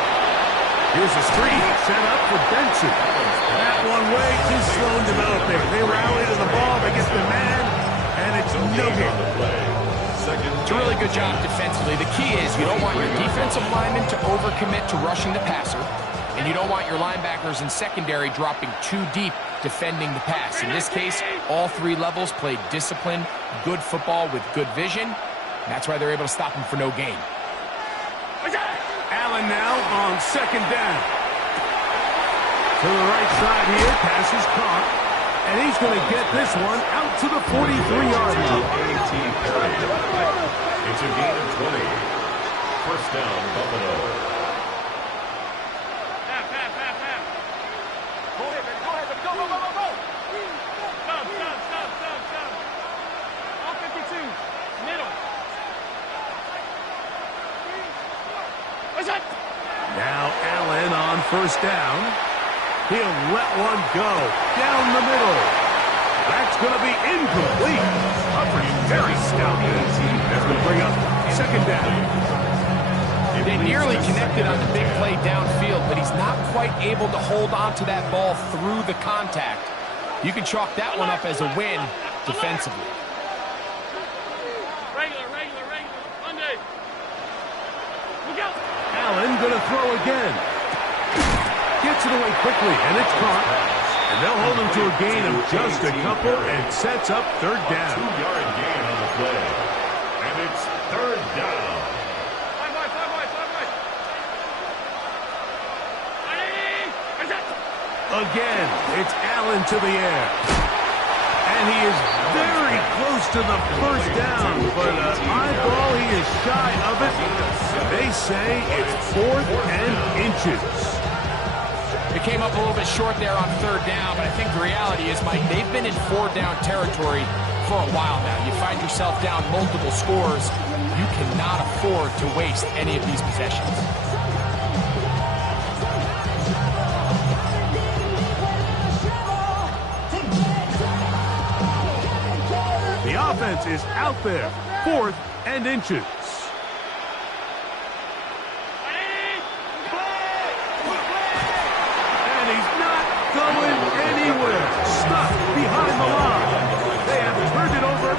Here's a screen set up for Benson. That one way too slow in developing. They rally to the ball, they get the man, and it's no good. It's a really good job defensively. The key is you don't want your defensive linemen to overcommit to rushing the passer, and you don't want your linebackers in secondary dropping too deep defending the pass. In this case, all 3 levels played disciplined, good football with good vision. That's why they're able to stop him for no gain. Allen now on 2nd down. To the right side here, pass is caught. And he's going to get this one out to the 43-yard line. It's a gain of 20. 1st down, Buffalo. Go ahead, go. Stop. All 52, middle. Now Allen on 1st down. He'll let one go down the middle. That's going to be incomplete. Coverage very stout. That's going to bring up 2nd down. They nearly connected on the big play downfield, but he's not quite able to hold on to that ball through the contact. You can chalk that one up as a win defensively. Regular. Monday. Look out. Allen going to throw again. Gets it away quickly, and it's caught. And they'll hold him to a gain of just a couple and sets up 3rd down. 2-yard gain on the play. And it's 3rd down. Five wide. Again, it's Allen to the air. And he is very close to the 1st down, but eyeball, he is shy of it. They say it's 4th and inches. It came up a little bit short there on 3rd down, but I think the reality is, Mike, they've been in 4-down territory for a while now. You find yourself down multiple scores, you cannot afford to waste any of these possessions. The offense is out there, 4th and inches. And he's not going anywhere. Stuck behind the line. They have turned it over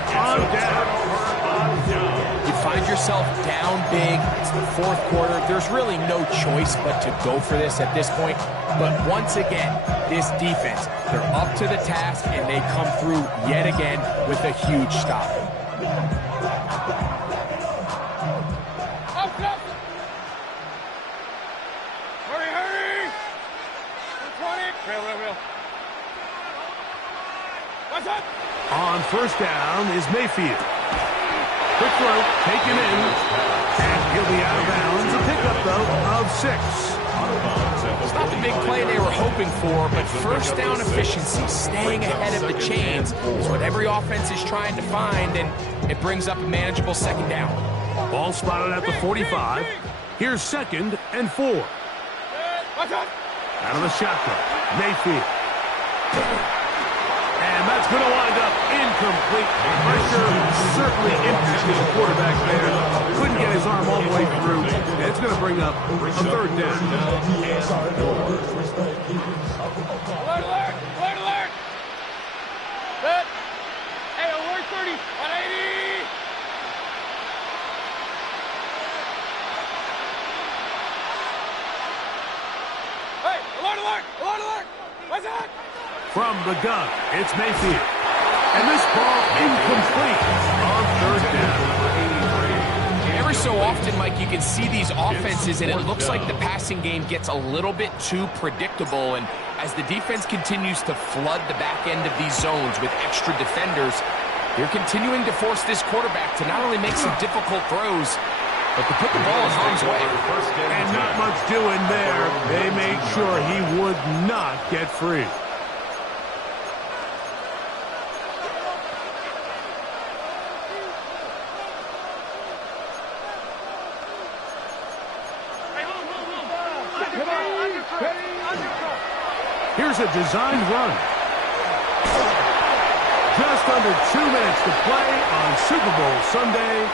yourself down big. It's the fourth quarter. There's really no choice but to go for this at this point. But once again, this defense, they're up to the task, and they come through yet again with a huge stop. Hurry! 20. Real. What's up? On first down is Mayfield. Quick throw, taken in, and he'll be out of bounds. A pickup, though, of 6. It's not the big play they were hoping for, but first down efficiency, staying ahead of the chains, is what every offense is trying to find, and it brings up a manageable second down. Ball spotted at the 45. Here's 2nd and 4. Out of the shotgun, Mayfield. And that's going to wind up incomplete. Pressure certainly impacted the quarterback there. Couldn't get his arm all the way through. And it's going to bring up a 3rd down. Alert! Set. Hey, alert 30. 180. Hey, alert! What's that? From the gun, it's Mayfield. And this ball incomplete on 3rd down. Every so often, Mike, you can see these offenses, and it looks like the passing game gets a little bit too predictable. And as the defense continues to flood the back end of these zones with extra defenders, they're continuing to force this quarterback to not only make some difficult throws, but to put the ball in harm's way. And not much doing there. They made sure he would not get free. Here's a designed run. Just under 2 minutes to play on Super Bowl Sunday.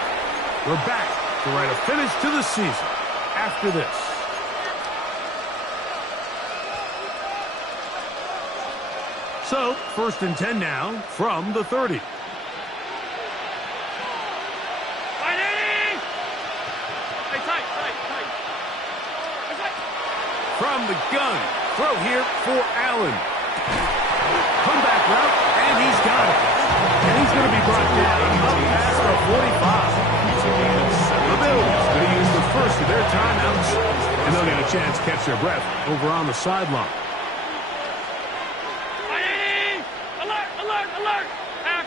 We're back to write a finish to the season after this. So, 1st and 10 now from the 30. From the gun, throw here for Allen. Comeback route, and he's got it. And he's going to be brought down up past the 45. The Bills going to use the first of their timeouts, and they'll get a chance to catch their breath over on the sideline. Alert! Half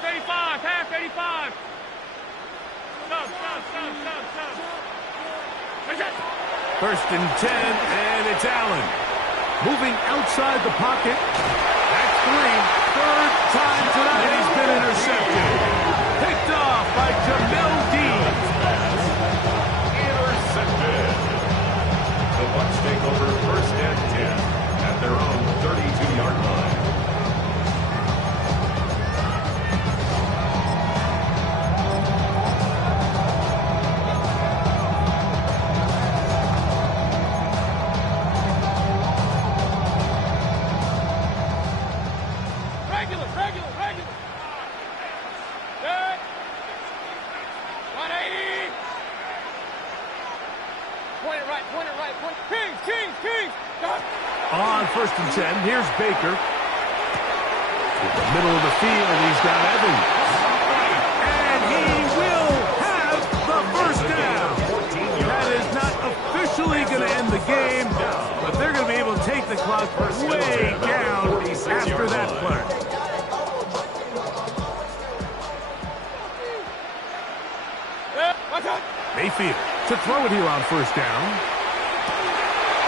85. Stop. 1st and 10, and it's Allen. Moving outside the pocket. That's 3. 3rd time tonight he's been intercepted. Picked off by Jamel Dean. Intercepted. The Bucs take over 1st and 10 at their own 32-yard line. Kings. On 1st and 10, here's Baker. To the middle of the field, he's got Evans. And he will have the 1st down. That is not officially going to end the game, but they're going to be able to take the clock way down after that play. Mayfield to throw it here on 1st down.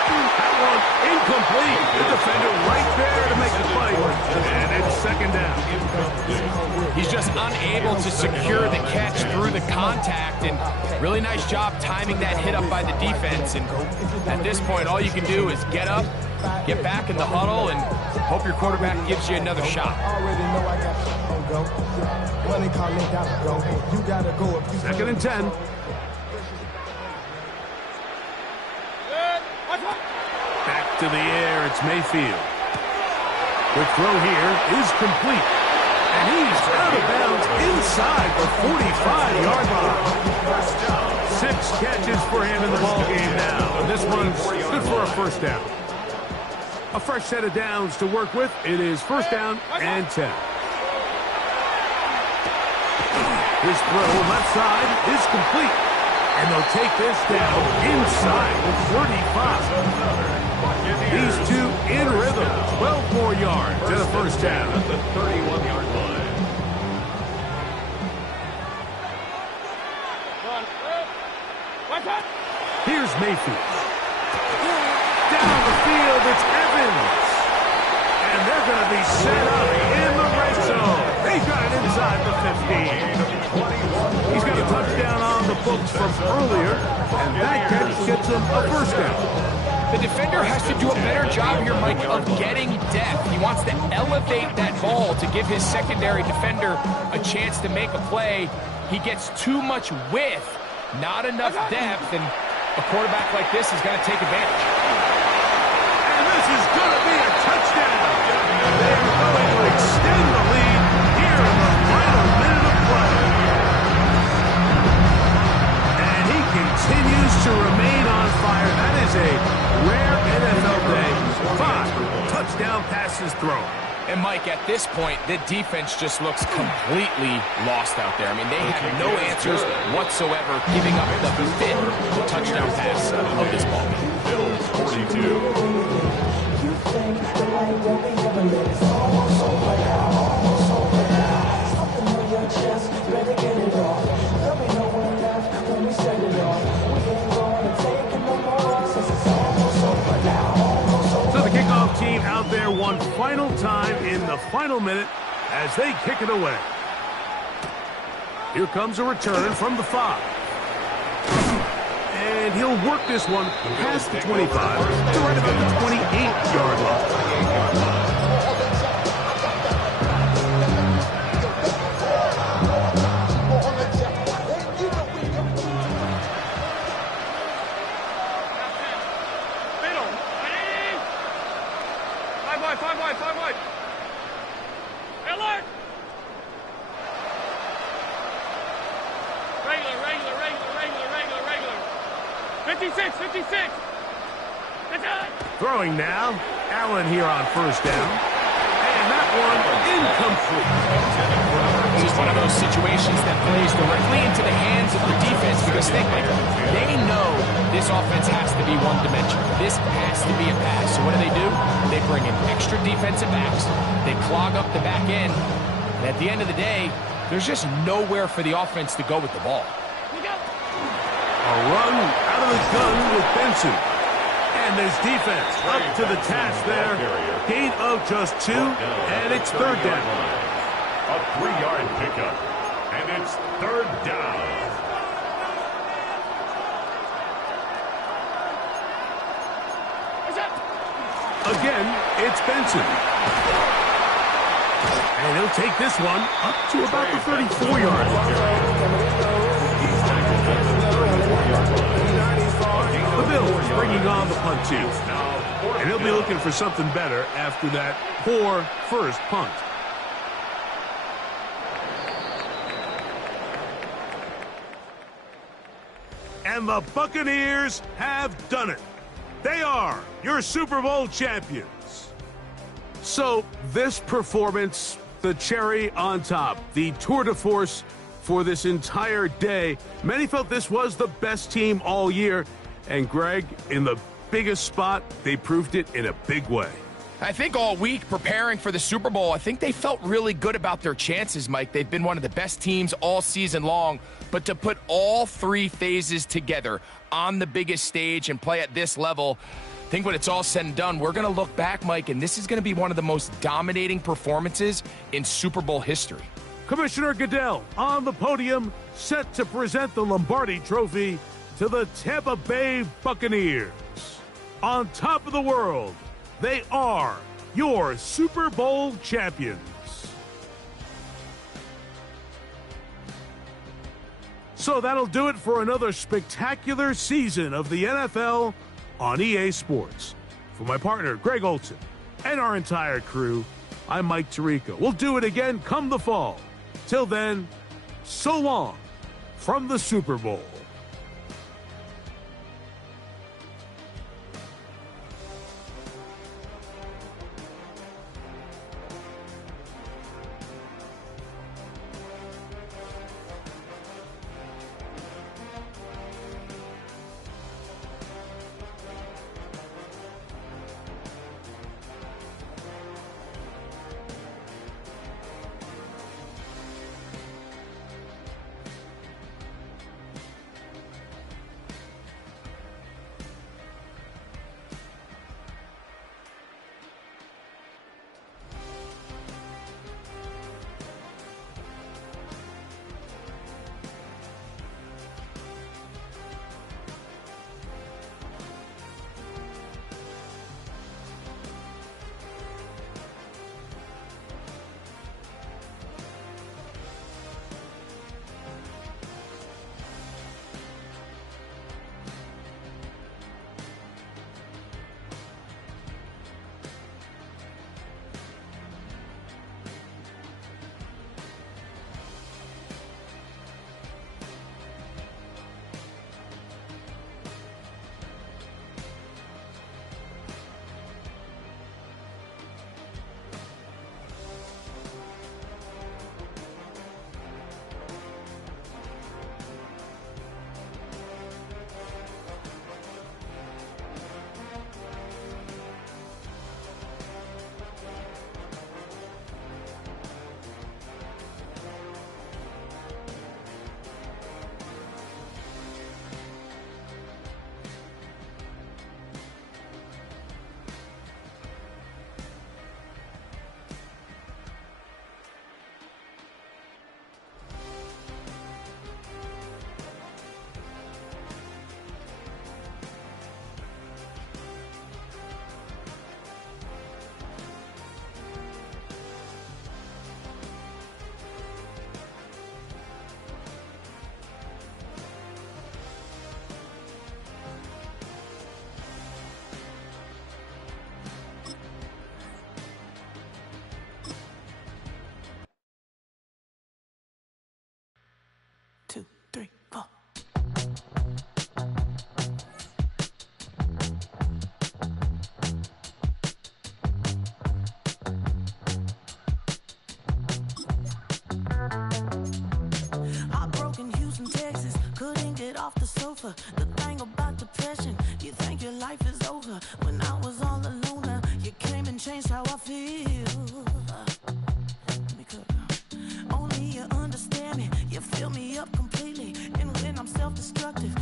That one incomplete. The defender right there to make the play. And it's 2nd down. He's just unable to secure the catch through the contact, and really nice job timing that hit up by the defense. And at this point, all you can do is get up, get back in the huddle, and hope your quarterback gives you another shot. 2nd and 10. Back to the air, it's Mayfield. Quick throw here is complete. And he's out of bounds inside the 45-yard line. 6 catches for him in the ballgame now. And this one's good for a first down. A fresh set of downs to work with. It is first down and 10. His throw left side is complete. And they'll take this down inside the 35. These two in rhythm. 12 more yards and a first down. At the 31-yard line. Here's Mayfield. Down the field, it's Evans. And they're going to be set up in the red zone. They've got it inside the 15. He's got a touchdown on the books from earlier, and that catch gets him a first down. The defender has to do a better job here, Mike, of getting depth. He wants to elevate that ball to give his secondary defender a chance to make a play. He gets too much width, not enough depth, and a quarterback like this is going to take advantage. And this is going to be a touchdown. They're going to extend the lead here in the final minute of play. And he continues to remain on fire. That is a rare NFL day. 5 touchdown passes thrown. And, Mike, at this point, the defense just looks completely lost out there. I mean, they have no answers whatsoever, giving up the 5th touchdown pass of this ball game. Bills 42. So the kickoff team out there one final time in the final minute as they kick it away. Here comes a return from the 5. And he'll work this one past the 25 to right about the 28-yard line. Five wide. Alert! Regular. 56. That's it! Throwing now. Allen here on first down. And that one incomplete. This is one of those situations that plays directly into the hands of the defense because they know this offense has to be one-dimensional. This has to be a pass. So what do? They bring in extra defensive backs. They clog up the back end. And at the end of the day, there's just nowhere for the offense to go with the ball. A run out of the gun with Benson. And this defense up to the task there. Gain of just 2, and it's third down. A 3-yard pickup, and it's third down. Again, it's Benson. And he'll take this one up to about the 34-yard line. The Bills bringing on the punt team. And he'll be looking for something better after that poor first punt. And the Buccaneers have done it. They are your Super Bowl champions. So this performance, the cherry on top, the tour de force for this entire day. Many felt this was the best team all year. And Greg, in the biggest spot, they proved it in a big way. I think all week preparing for the Super Bowl, I think they felt really good about their chances, Mike. They've been one of the best teams all season long. But to put all 3 phases together on the biggest stage and play at this level, I think when it's all said and done, we're going to look back, Mike, and this is going to be one of the most dominating performances in Super Bowl history. Commissioner Goodell on the podium, set to present the Lombardi Trophy to the Tampa Bay Buccaneers. On top of the world, they are your Super Bowl champions. So that'll do it for another spectacular season of the NFL on EA Sports. For my partner, Greg Olson, and our entire crew, I'm Mike Tirico. We'll do it again come the fall. Till then, so long from the Super Bowl. sofa. The thing about depression, you think your life is over. When I was all alone, you came and changed how I feel. Let me cook. Only you understand me, you fill me up completely. And when I'm self-destructive,